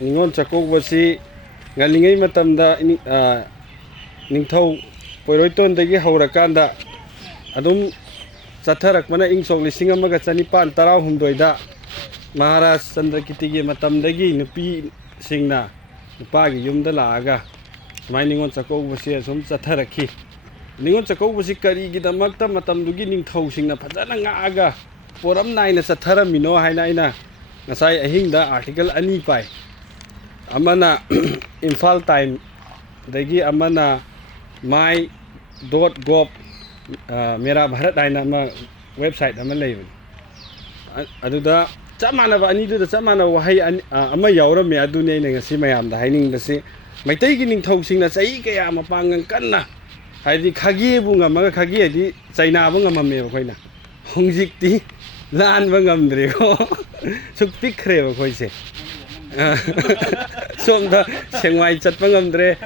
ꯅꯤꯉꯣꯜ ꯆꯥꯛꯀꯧꯕꯁꯤ ꯉꯜꯂꯤꯉꯩ ꯃꯇꯝꯗ ꯅꯤꯡꯊꯧ ꯄꯣꯏꯔꯣꯏꯇꯣꯟꯗꯒꯤ ꯍꯧꯔꯀꯥꯟꯗ ꯑꯗꯨꯝ ꯆꯠꯊꯔꯛꯄꯅ ꯏꯪ ꯁꯣꯛ 1913 ꯃꯍꯥꯔꯥꯖ ꯆꯟꯗ꯭ꯔꯀꯤꯇꯤꯒꯤ ꯃꯇꯝꯗꯒꯤ ꯅꯨꯄꯤꯁꯤꯡꯅ ꯅꯨꯄꯥꯒꯤ ꯌꯨꯝꯗ ꯂꯥꯛꯑꯒ ꯁꯨꯃꯥꯏꯅ ꯅꯤꯉꯣꯜ ꯆꯥꯛꯀꯧꯕꯁꯤ ꯑꯁꯨꯝ ꯆꯠꯊꯔꯛꯈꯤ. ꯅꯤꯉꯣꯜ ꯆꯥꯛꯀꯧꯕꯁꯤ ꯀꯔꯤꯒꯤꯗꯃꯛꯇ ꯃꯇꯝꯗꯨꯒꯤ ꯅꯤꯡꯊꯧꯁꯤꯡꯅ ꯐꯖꯅ ꯉꯥꯛꯑꯒ ꯄꯣꯔꯝ ꯅꯥꯏꯅ ꯆꯠꯊꯔꯝꯃꯤꯅꯣ ꯍꯥꯏꯅ ꯑꯩꯅ ꯉꯁꯥꯏ ꯑꯍꯤꯡꯗ ꯑꯥꯔꯇꯤꯀꯜ 2 ꯄꯥꯏ. ꯑꯃꯅ ꯏꯝꯐꯥꯜ ꯇꯥꯏꯝꯗꯒꯤ ꯑꯃꯅ my.gov ꯃꯦꯔꯥ ꯚꯥꯔꯠ ꯍꯥꯏꯅ ꯑꯃ ꯋꯦꯕꯁꯥꯏꯠ ꯑꯃ ꯂꯩꯕꯅꯤ. ꯑꯗꯨꯗ ꯆꯞ ꯃꯥꯟꯅꯕ ꯑꯅꯤꯗꯨꯗ ꯆꯞ ꯃꯥꯟꯅꯕ ꯋꯥꯍꯩ ꯑꯃ ꯌꯥꯎꯔꯝꯃꯦ. ꯑꯗꯨꯅꯤ ꯑꯩꯅ ꯉꯁꯤ ꯃꯌꯥꯝꯗ ꯍꯥꯏꯅꯤꯡꯕꯁꯤ. ꯃꯩꯇꯩꯒꯤ ꯅꯤꯡꯊꯧꯁꯤꯡꯅ ꯆꯍꯤ ꯀꯌꯥ ꯃꯄꯥꯡꯒꯜ ꯀꯟꯅ ꯍꯥꯏꯗꯤ ꯈꯥꯒꯦꯕꯨ ꯉꯝꯃꯒ ꯈꯥꯒꯦ ꯍꯥꯏꯗꯤ ꯆꯩꯅꯥꯕ ꯉꯝꯃꯝꯃꯦꯕ ꯑꯩꯈꯣꯏꯅ. ꯍꯧꯖꯤꯛꯇꯤ ꯂꯥꯟꯕ ꯉꯝꯗ꯭ꯔꯦꯀꯣ. ꯁꯨꯛ ꯄꯤꯛꯈ꯭ꯔꯦꯕ ꯑꯩꯈꯣꯏꯁꯦ. ꯁꯣꯝꯗ ꯁꯦꯡꯃꯥꯏ ꯆꯠꯄ ꯉꯝꯗ꯭ꯔꯦ,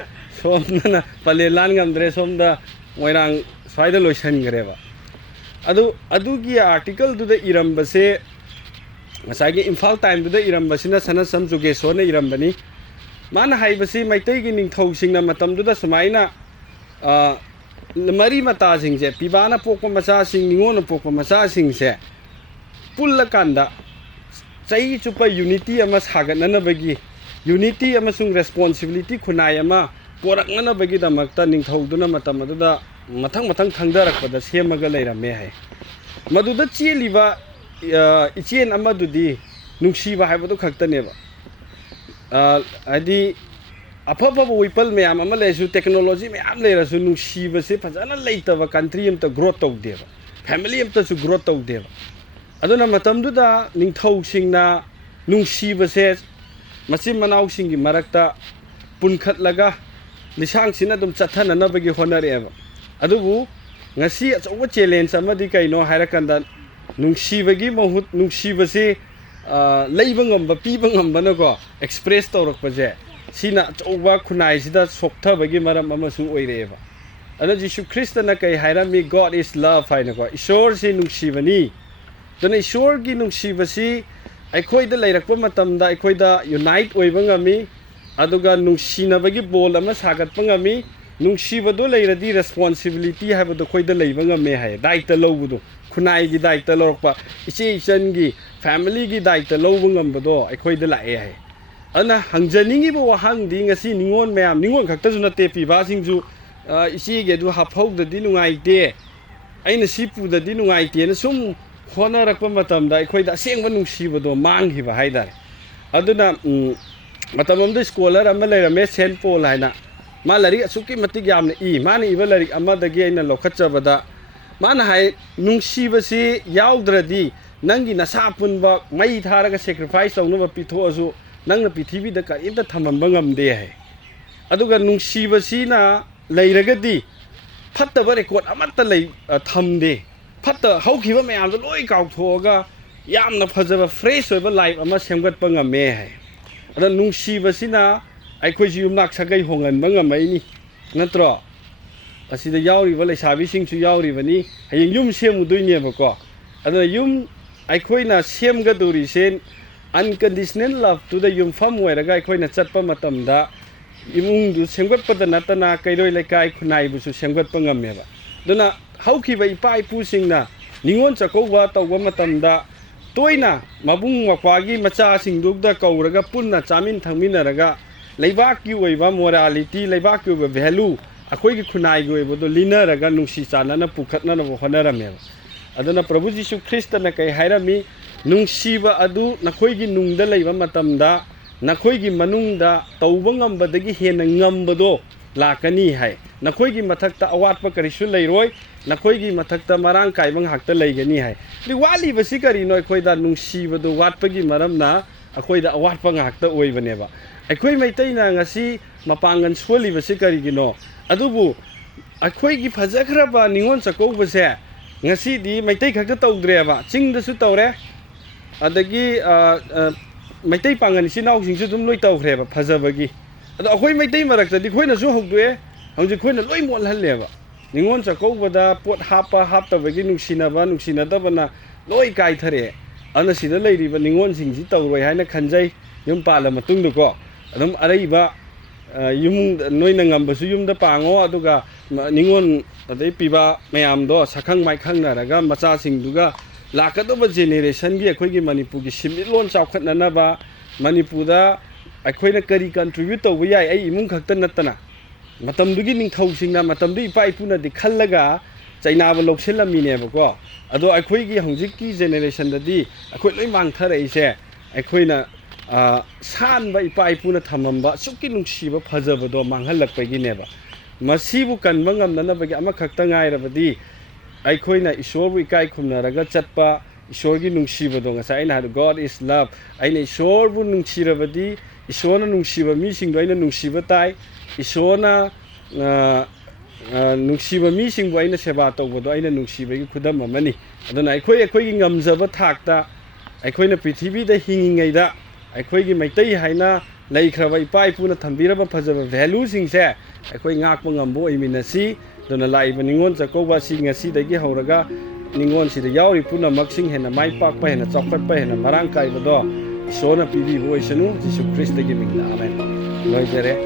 ꯁꯣꯝꯗꯅ ꯄꯂꯦꯜ ꯂꯥꯟ ꯉꯝꯗ꯭ꯔꯦ, ꯁꯣꯝꯗ ꯃꯣꯏꯔꯥꯡ ꯁ꯭ꯋꯥꯏꯗ ꯂꯣꯏꯁꯤꯟꯈ꯭ꯔꯦꯕ. ꯑꯗꯨꯒꯤ ꯑꯥꯔꯇꯤꯀꯜꯗꯨꯗ ꯏꯔꯝꯕꯁꯦ ꯉꯁꯥꯏꯒꯤ ꯏꯝꯐꯥꯜ ꯇꯥꯏꯝꯗꯨꯗ ꯏꯔꯝꯕꯁꯤꯅ ꯁꯅꯁꯝ ꯖꯨꯒꯦꯁꯣꯔꯅ ꯏꯔꯝꯕꯅꯤ. ꯃꯥꯅ ꯍꯥꯏꯕꯁꯤ ꯃꯩꯇꯩꯒꯤ ꯅꯤꯡꯊꯧꯁꯤꯡꯅ ꯃꯇꯝꯗꯨꯗ ꯁꯨꯃꯥꯏꯅ ꯃꯔꯤ ꯃꯇꯥꯁꯤꯡꯁꯦ, ꯄꯤꯕꯥꯅ ꯄꯣꯛꯄ ꯃꯆꯥꯁꯤꯡ, ꯅꯤꯉꯣꯜꯅ ꯄꯣꯛꯄ ꯃꯆꯥꯁꯤꯡꯁꯦ ꯄꯨꯜꯂꯀꯥꯟꯗ ꯆꯍꯤ ꯆꯨꯞꯄ ꯌꯨꯅꯤꯇꯤ ꯑꯃ ꯁꯥꯒꯠꯅꯅꯕꯒꯤ, ꯌꯨꯅꯤꯇꯤ ꯑꯃꯁꯨꯡ ꯔꯦꯁꯄꯣꯟꯁꯤꯕꯤꯂꯤꯇꯤ ꯈꯨꯟꯅꯥꯏ ꯑꯃ ꯄꯣꯔꯛꯅꯅꯕꯒꯤꯗꯃꯛꯇ ꯅꯤꯡꯊꯧꯗꯨꯅ ꯃꯇꯝ ꯑꯗꯨꯗ ꯃꯊꯪ ꯊꯪꯊꯔꯛꯄꯗ ꯁꯦꯝꯃꯒ ꯂꯩꯔꯝꯃꯦ ꯍꯥꯏ. ꯃꯗꯨꯗ ꯆꯦꯜꯂꯤꯕ ꯏꯆꯦꯟ ꯑꯃꯗꯨꯗꯤ ꯅꯨꯡꯁꯤꯕ ꯍꯥꯏꯕꯗꯨ ꯈꯛꯇꯅꯦꯕ. ꯍꯥꯏꯗꯤ ꯑꯐꯕ ꯋꯤꯄꯜ ꯃꯌꯥꯝ ꯑꯃ ꯂꯩꯔꯁꯨ, ꯇꯦꯛꯅꯣꯂꯣꯖꯤ ꯃꯌꯥꯝ ꯂꯩꯔꯁꯨ, ꯅꯨꯡꯁꯤꯕꯁꯦ ꯐꯖꯅ ꯂꯩꯇꯕ ꯀꯟꯇ꯭ꯔꯤ ꯑꯃꯇ ꯒ꯭ꯔꯣꯠ ꯇꯧꯗꯦꯕ, ꯐꯦꯃꯤꯂꯤ ꯑꯃꯇꯁꯨ ꯒ꯭ꯔꯣꯠ ꯇꯧꯗꯦꯕ. ꯑꯗꯨꯅ ꯃꯇꯝꯗꯨꯗ ꯅꯤꯡꯊꯧꯁꯤꯡꯅ ꯅꯨꯡꯁꯤꯕꯁꯦ ꯃꯆꯤꯟ ꯃꯅꯥꯎꯁꯤꯡꯒꯤ ꯃꯔꯛꯇ ꯄꯨꯟꯈꯠꯂꯒ ꯂꯤꯁꯥꯡꯁꯤꯅ ꯑꯗꯨꯝ ꯆꯠꯊꯅꯅꯕꯒꯤ ꯍꯣꯠꯅꯔꯛꯑꯦꯕ. ꯑꯗꯨꯕꯨ ꯉꯁꯤ ꯑꯆꯧꯕ ꯆꯦꯂꯦꯟꯖ ꯑꯃꯗꯤ ꯀꯩꯅꯣ ꯍꯥꯏꯔꯀꯥꯟꯗ ꯅꯨꯡꯁꯤꯕꯒꯤ ꯃꯍꯨꯠ ꯅꯨꯡꯁꯤꯕꯁꯤ ꯂꯩꯕ ꯉꯝꯕ, ꯄꯤꯕ ꯉꯝꯕꯅꯀꯣ ꯑꯦꯛꯁꯄ꯭ꯔꯦꯁ ꯇꯧꯔꯛꯄꯁꯦ, ꯁꯤꯅ ꯑꯆꯧꯕ ꯈꯨꯟꯅꯥꯏꯁꯤꯗ ꯁꯣꯛꯊꯕꯒꯤ ꯃꯔꯝ ꯑꯃꯁꯨ ꯑꯣꯏꯔꯛꯑꯦꯕ. ꯑꯗꯨꯅ ꯖꯤꯁꯨ ꯈ꯭ꯔꯤꯁꯇꯅ ꯀꯩ ꯍꯥꯏꯔꯝꯃꯤ? God is love ꯍꯥꯏꯅꯀꯣ. ꯏꯁꯣꯔꯁꯤ ꯅꯨꯡꯁꯤꯕꯅꯤ. ꯑꯗꯨꯅ ꯏꯁꯣꯔꯒꯤ ꯅꯨꯡꯁꯤꯕꯁꯤ ꯑꯩꯈꯣꯏꯗ ꯂꯩꯔꯛꯄ ꯃꯇꯝꯗ ꯑꯩꯈꯣꯏꯗ ꯌꯨꯅꯥꯏꯠ ꯑꯣꯏꯕ ꯉꯝꯃꯤ, ꯑꯗꯨꯒ ꯅꯨꯡꯁꯤꯅꯕꯒꯤ ꯕꯣꯜ ꯑꯃ ꯁꯥꯒꯠꯄ ꯉꯝꯃꯤ. ꯅꯨꯡꯁꯤꯕꯗꯣ ꯂꯩꯔꯗꯤ ꯔꯦꯁꯄꯣꯟꯁꯤꯕꯤꯂꯤꯇꯤ ꯍꯥꯏꯕꯗꯣ ꯑꯩꯈꯣꯏꯗ ꯂꯩꯕ ꯉꯝꯃꯦ ꯍꯥꯏ. ꯗꯥꯏꯇ ꯂꯧꯕꯗꯣ, ꯈꯨꯟꯅꯥꯏꯒꯤ ꯗꯥꯏꯇ ꯂꯧꯔꯛꯄ, ꯏꯆꯦ ꯏꯆꯟꯒꯤ, ꯐꯦꯃꯤꯂꯤꯒꯤ ꯗꯥꯏꯇ ꯂꯧꯕ ꯉꯝꯕꯗꯣ ꯑꯩꯈꯣꯏꯗ ꯂꯥꯛꯑꯦ ꯍꯥꯏ. ꯑꯗꯨꯅ ꯍꯪꯖꯅꯤꯡꯉꯤꯕ ꯋꯥꯍꯪꯗꯤ ꯉꯁꯤ ꯅꯤꯉꯣꯜ ꯃꯌꯥꯝ, ꯅꯤꯉꯣꯜ ꯈꯛꯇꯁꯨ ꯅꯠꯇꯦ, ꯄꯤꯕꯥꯁꯤꯡꯁꯨ ꯏꯆꯦꯒꯤ ꯑꯗꯨ ꯍꯥꯞꯍꯧꯗꯗꯤ ꯅꯨꯡꯉꯥꯏꯇꯦ, ꯑꯩꯅ ꯁꯤ ꯄꯨꯗꯗꯤ ꯅꯨꯡꯉꯥꯏꯇꯦꯅ ꯁꯨꯝ ꯍꯣꯠꯅꯔꯛꯄ ꯃꯇꯝꯗ ꯑꯩꯈꯣꯏꯗ ꯑꯁꯦꯡꯕ ꯅꯨꯡꯁꯤꯕꯗꯣ ꯃꯥꯡꯈꯤꯕ ꯍꯥꯏꯇꯥꯔꯦ. ꯑꯗꯨꯅ ꯃꯇꯝ ꯑꯃꯗ ꯁ꯭ꯀꯣꯂꯔ ꯑꯃ ꯂꯩꯔꯝꯃꯦ, ꯁꯦꯟꯠ ꯄꯣꯜ ꯍꯥꯏꯅ. ꯃꯥ ꯂꯥꯏꯔꯤꯛ ꯑꯁꯨꯛꯀꯤ ꯃꯇꯤꯛ ꯌꯥꯝꯅ ꯏ. ꯃꯥꯅ ꯏꯕ ꯂꯥꯏꯔꯤꯛ ꯑꯃꯗꯒꯤ ꯑꯩꯅ ꯂꯧꯈꯠꯆꯕꯗ ꯃꯥꯅ ꯍꯥꯏ, ꯅꯨꯡꯁꯤꯕꯁꯤ ꯌꯥꯎꯗ꯭ꯔꯗꯤ ꯅꯪꯒꯤ ꯅꯁꯥ ꯄꯨꯟꯕ ꯃꯩ ꯊꯥꯔꯒ ꯁꯦꯀ꯭ꯔꯤꯐꯥꯏꯁ ꯇꯧꯅꯕ ꯄꯤꯊꯣꯛꯑꯁꯨ ꯅꯪꯅ ꯄ꯭ꯔꯤꯊꯤꯕꯤꯗ ꯀꯔꯤꯝꯇ ꯊꯝꯃꯝꯕ ꯉꯝꯗꯦ ꯍꯥꯏ. ꯑꯗꯨꯒ ꯅꯨꯡꯁꯤꯕꯁꯤꯅ ꯂꯩꯔꯒꯗꯤ ꯐꯠꯇꯕ ꯔꯦꯀꯣꯔꯠ ꯑꯃꯠꯇ ꯊꯝꯗꯦ. ꯍꯧꯈꯤꯕ ꯃꯌꯥꯝꯗꯣ ꯂꯣꯏ ꯀꯥꯎꯊꯣꯛꯑꯒ ꯌꯥꯝꯅ ꯐꯖꯕ ꯐ꯭ꯔꯦꯁ ꯑꯣꯏꯕ ꯂꯥꯏꯐ ꯑꯃ ꯁꯦꯝꯒꯠꯄ ꯉꯝꯃꯦ ꯍꯥꯏ. ꯑꯗ ꯅꯨꯡꯁꯤꯕꯁꯤꯅ ꯑꯩꯈꯣꯏꯁꯤ ꯌꯨꯝꯅꯥꯛ ꯁꯥꯒꯩ ꯍꯣꯡꯍꯟꯕ ꯉꯝꯃꯛꯏꯅꯤ, ꯅꯠꯇ꯭ꯔꯣ? ꯑꯁꯤꯗ ꯌꯥꯎꯔꯤꯕ ꯂꯩꯁꯥꯕꯤꯁꯤꯡꯁꯨ ꯌꯥꯎꯔꯤꯕꯅꯤ. ꯍꯌꯦꯡ ꯌꯨꯝ ꯁꯦꯝꯃꯨꯗꯣꯏꯅꯦꯕꯀꯣ. ꯑꯗꯨꯅ ꯌꯨꯝ ꯑꯩꯈꯣꯏꯅ ꯁꯦꯝꯒꯗꯧꯔꯤꯁꯦ ꯑꯟꯀꯟꯗꯤꯁꯅꯦꯜ ꯂꯞꯇꯨꯗ ꯌꯨꯝꯐꯝ ꯑꯣꯏꯔꯒ ꯑꯩꯈꯣꯏꯅ ꯆꯠꯄ ꯃꯇꯝꯗ ꯏꯃꯨꯡꯗꯨ ꯁꯦꯝꯒꯠꯄꯗ ꯅꯠꯇꯅ ꯀꯩꯔꯣꯏ ꯂꯩꯀꯥꯏ ꯈꯨꯟꯅꯥꯏꯕꯨꯁꯨ ꯁꯦꯝꯒꯠꯄ ꯉꯝꯃꯦꯕ. ꯑꯗꯨꯅ ꯍꯧꯈꯤꯕ ꯏꯄꯥ ꯏꯄꯨꯁꯤꯡꯅ ꯅꯤꯉꯣꯜ ꯆꯥꯛꯀꯧꯕ ꯇꯧꯕ ꯃꯇꯝꯗ ꯇꯣꯏꯅ ꯃꯕꯨꯡ ꯃꯧꯄ꯭ꯋꯥꯒꯤ ꯃꯆꯥꯁꯤꯡꯗꯨꯗ ꯀꯧꯔꯒ ꯄꯨꯟꯅ ꯆꯥꯃꯤꯟ ꯊꯛꯃꯤꯟꯅꯔꯒ ꯂꯩꯕꯥꯛꯀꯤ ꯑꯣꯏꯕ ꯃꯣꯔꯥꯂꯤꯇꯤ, ꯂꯩꯕꯥꯛꯀꯤ ꯑꯣꯏꯕ ꯚꯦꯂꯨ, ꯑꯩꯈꯣꯏꯒꯤ ꯈꯨꯟꯅꯥꯏꯒꯤ ꯑꯣꯏꯕꯗꯣ ꯂꯤꯅꯔꯒ ꯅꯨꯡꯁꯤ ꯆꯥꯟꯅꯅ ꯄꯨꯈꯠꯅꯅꯕ ꯍꯣꯠꯅꯔꯝꯃꯦꯕ. ꯑꯗꯨꯅ ꯄ꯭ꯔꯚꯨ ꯖꯤꯁꯨ ꯈ꯭ꯔꯤꯁꯇꯅ ꯀꯩ ꯍꯥꯏꯔꯝꯃꯤ? ꯅꯨꯡꯁꯤꯕ ꯑꯗꯨ ꯅꯈꯣꯏꯒꯤ ꯅꯨꯡꯗ ꯂꯩꯕ ꯃꯇꯝꯗ ꯅꯈꯣꯏꯒꯤ ꯃꯅꯨꯡꯗ ꯇꯧꯕ ꯉꯝꯕꯗꯒꯤ ꯍꯦꯟꯅ ꯉꯝꯕꯗꯣ ꯂꯥꯛꯀꯅꯤ ꯍꯥꯏ. ꯅꯈꯣꯏꯒꯤ ꯃꯊꯛꯇ ꯑꯋꯥꯠꯄ ꯀꯔꯤꯁꯨ ꯂꯩꯔꯣꯏ, ꯅꯈꯣꯏꯒꯤ ꯃꯊꯛꯇ ꯃꯔꯥꯡ ꯀꯥꯏꯕ ꯉꯥꯛꯇ ꯂꯩꯒꯅꯤ ꯍꯥꯏ. ꯋꯥꯠꯂꯤꯕꯁꯤ ꯀꯔꯤꯅꯣ? ꯑꯩꯈꯣꯏꯗ ꯅꯨꯡꯁꯤꯕꯗꯣ ꯋꯥꯠꯄꯒꯤ ꯃꯔꯝꯅ ꯑꯩꯈꯣꯏꯗ ꯑꯋꯥꯠꯄ ꯉꯥꯛꯇ ꯑꯣꯏꯕꯅꯦꯕ. ꯑꯩꯈꯣꯏ ꯃꯩꯇꯩꯅ ꯉꯁꯤ ꯃꯄꯥꯡꯒꯜ ꯁꯣꯜꯂꯤꯕꯁꯤ ꯀꯔꯤꯒꯤꯅꯣ? ꯑꯗꯨꯕꯨ ꯑꯩꯈꯣꯏꯒꯤ ꯐꯖꯈ꯭ꯔꯕ ꯅꯤꯉꯣꯜ ꯆꯥꯛꯀꯧꯕꯁꯦ ꯉꯁꯤꯗꯤ ꯃꯩꯇꯩ ꯈꯛꯇ ꯇꯧꯗ꯭ꯔꯦꯕ, ꯆꯤꯡꯗꯁꯨ ꯇꯧꯔꯦ, ꯑꯗꯒꯤ ꯃꯩꯇꯩ ꯄꯥꯡꯒꯜ ꯏꯆꯤꯟ ꯏꯅꯥꯎꯁꯤꯡꯁꯨ ꯑꯗꯨꯝ ꯂꯣꯏ ꯇꯧꯈ꯭ꯔꯦꯕ ꯐꯖꯕꯒꯤ. ꯑꯗꯣ ꯑꯩꯈꯣꯏ ꯃꯩꯇꯩ ꯃꯔꯛꯇꯗꯤ ꯑꯩꯈꯣꯏꯅꯁꯨ ꯍꯧꯗꯣꯛꯑꯦ, ꯍꯧꯖꯤꯛ ꯑꯩꯈꯣꯏꯅ ꯂꯣꯏ ꯃꯣꯠꯍꯜꯂꯦꯕ. ꯅꯤꯉꯣꯜ ꯆꯥꯛꯀꯧꯕꯗ ꯄꯣꯠ ꯍꯥꯞꯄ ꯍꯥꯞꯇꯕꯒꯤ ꯅꯨꯡꯁꯤꯅꯕ ꯅꯨꯡꯁꯤꯅꯗꯕꯅ ꯂꯣꯏ ꯀꯥꯏꯊꯔꯛꯑꯦ. ꯑꯗꯨꯅ ꯁꯤꯗ ꯂꯩꯔꯤꯕ ꯅꯤꯉꯣꯜꯁꯤꯡꯁꯤ ꯇꯧꯔꯣꯏ ꯍꯥꯏꯅ ꯈꯟꯖꯩ. yum pala matung du ko adum araiba yum noina ngambasu yum da pango aduga ningon adai piba mayam do sakhang mai khangnaraga macha singduga lakadaba generation gi akhoi gi manipur gi similon chawkhatna ba manipurda akhoi na kari contribute to wi ai imung khakta natana matam dugi ningthau singna matam du ipa ipuna di khallaga chaina ba lokselami ne ba ko ado akhoi gi hongjik ki generation da di akhoi loi mang tharai se akhoi na san ba ipa ipuna thamamba sukki nungsiba phajabado manghalak gi ne ba masibu kan bangam nana ba gi ama khakta ngai rabadi akhoi na ishor bu ikai khumna raga chatpa ishor gi nungsiba do ngasa aina God is love aina ishor bu nungsirabadi ishona nungsiba mi sing do aina nungsiba tai ishona nungsiba mi sing bu aina seba tawbodo aina nungsiba gi khudam amani aduna akhoi gi ngamjaba thakta akhoi na prithvi da hingingai da akhoi gi maitai haina leikhrabai pai puna thambiraba phajaba value sing se akhoi ngakpa ngambo iminasi dona laiba ningon chakoba si ngasi dagi hauraga ningon sida yauri puna maksing hena mai pak pa hena chokpat pa hena marang kai bodo sona pibi boisanu jisu christ dagi mingla amen loy jere